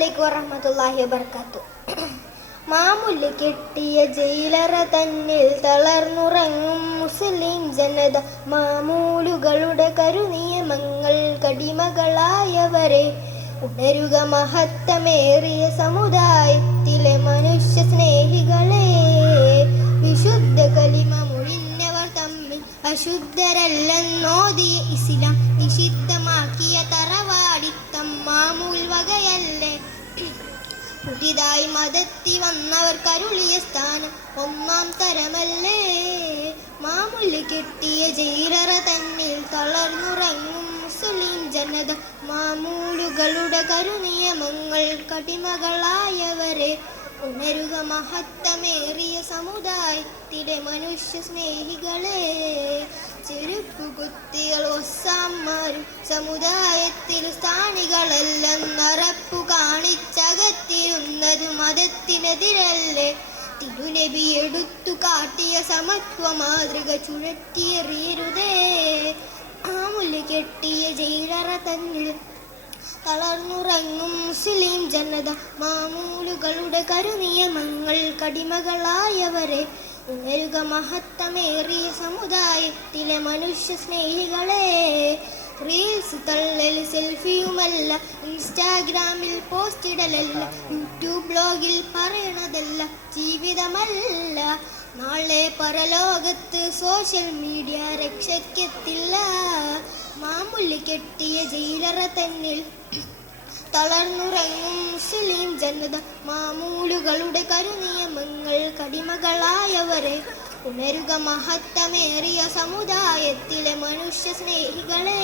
അലൈക്കും വറഹ്മത്തുള്ളാഹി വബറകാതുഹു. മാമുല്ല് കെട്ടിയ ജയിലറ തന്നിൽ തളർന്നുറങ്ങും മുസ്ലിം ജനത, മാമൂലുകളുടെ കരുനിയമങ്ങൾ കടിമകളായവരെ, ഉണരുക മഹത്തമേറിയ സമുദായത്തിലെ മനുഷ്യ സ്നേഹികളെ. വിശുദ്ധ കലിമ മുഴിഞ്ഞവർ തമ്മിൽ അശുദ്ധരല്ലെന്നോദിയ ഇസ്ലാം നിഷിദ്ധമാക്കിയ തറവാടിത്തം മാമൂൽ വകയല്ലേ. പുതിയതായി മതത്തി വന്നവർ കരുളിയ സ്ഥാനം ഒന്നാം തരമല്ലേ. മാമുല്ല് കെട്ടിയ ജയിലറ തന്നിൽ തളർന്നുറങ്ങും മുസ്ലിം ജനത, മാമൂലുകളുടെ കരുനിയമങ്ങൾ കടിമകളായവരെ, ഉണരുക മഹത്തമേറിയ സമുദായത്തിലെ മനുഷ്യ സ്നേഹികളെ. ചെരുപ്പുകുത്തികൾ ഒസാന്മാരും സമുദായത്തിൽ സ്ഥാനികളല്ലെന്നറപ്പു കാണിച്ചകത്തിരുന്നത് മതത്തിനെതിരല്ലേ. തിരുനബി എടുത്തു കാട്ടിയ സമത്വ മാതൃക ചുഴറ്റിയെറിയരുതേ. മാമുല്ല് കെട്ടിയ ജയിലറ തന്നിൽ തളർന്നുറങ്ങും മുസ്ലിം ജനത, മാമൂലുകളുടെ കരുനിയമങ്ങൾ കടിമകളായവരെ, ഉണരുക മഹത്തമേറിയ സമുദായത്തിലെ മനുഷ്യ സ്നേഹികളെ. റീൽസ് തള്ളൽ സെൽഫിയുമല്ല, ഇൻസ്റ്റാഗ്രാമിൽ പോസ്റ്റിടലല്ല, യൂട്യൂബ് ബ്ലോഗിൽ പറയണതല്ല ജീവിതമല്ല. നാളെ പരലോകത്ത് സോഷ്യൽ മീഡിയ രക്ഷയ്ക്കെത്തില്ല. മാമുല്ല് കെട്ടിയ ജയിലറ തന്നിൽ തളർന്നുറങ്ങും മുസ്ലിം ജനത, മാമൂലുകളുടെ കരുനിയമങ്ങൾ കടിമകളായവരെ, ഉണരുക മഹത്തമേറിയ സമുദായത്തിലെ മനുഷ്യ സ്നേഹികളെ.